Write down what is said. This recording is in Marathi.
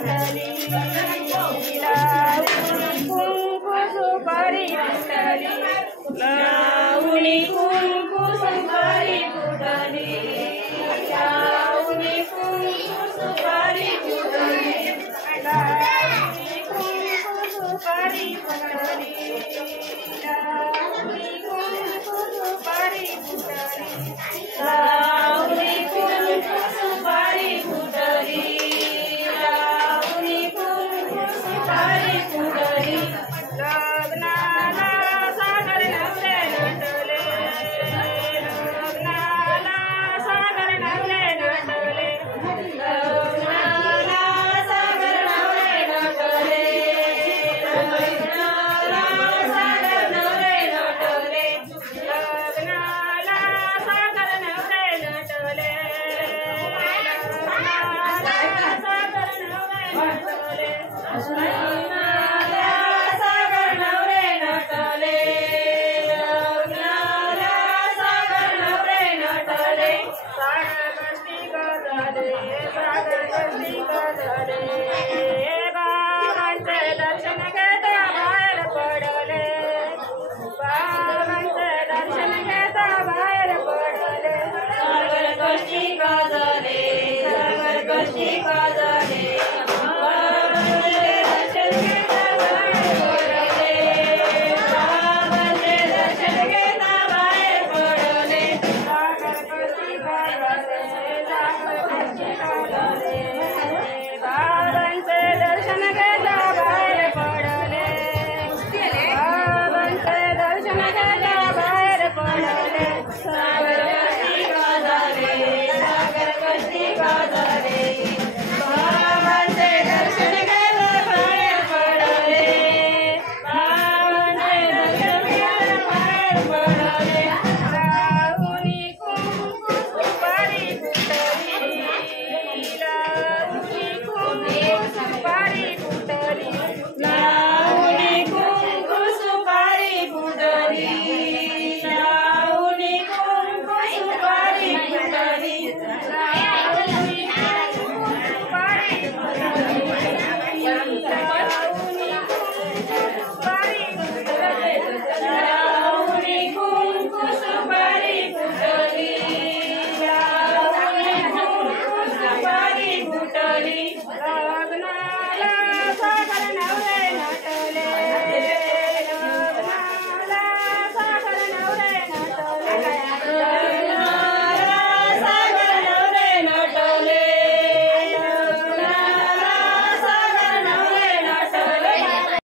फुटली लावणी कुंकू सुपारी फुटली लावणी कुंकू सुपारी फुटली लावणी कुंकू सुपारी फुटली लावणी कुंकू सुपारी फुटली लावणी कुंकू सुपारी फुटली लावणी कुंकू सुपारी फुटली लावणी कुंकू सुपारी फुटली लग्नाला सागर नवले नटले लग्नाला सागर नवले नटले लग्नाला सागर नवले नटले लग्नाला सागर नवले नटले लग्नाला सागर नवले नटले लग्नाला सागर नवले नटले लग्नाला सागर नवले नटले लग्नाला सागर नवले नटले सागर कष्टी गजले सागर कष्टी गजले बाबांचे दर्शन घेता बाहेर पडले बाबांचे दर्शन घेता बाहेर पडले सागर कष्टी गजले सागर कष्टी गजले बाबांचे दर्शन घेता बाहेर पडले बाबांचे दर्शन घेता बाहेर पडले सागर कष्टी गजले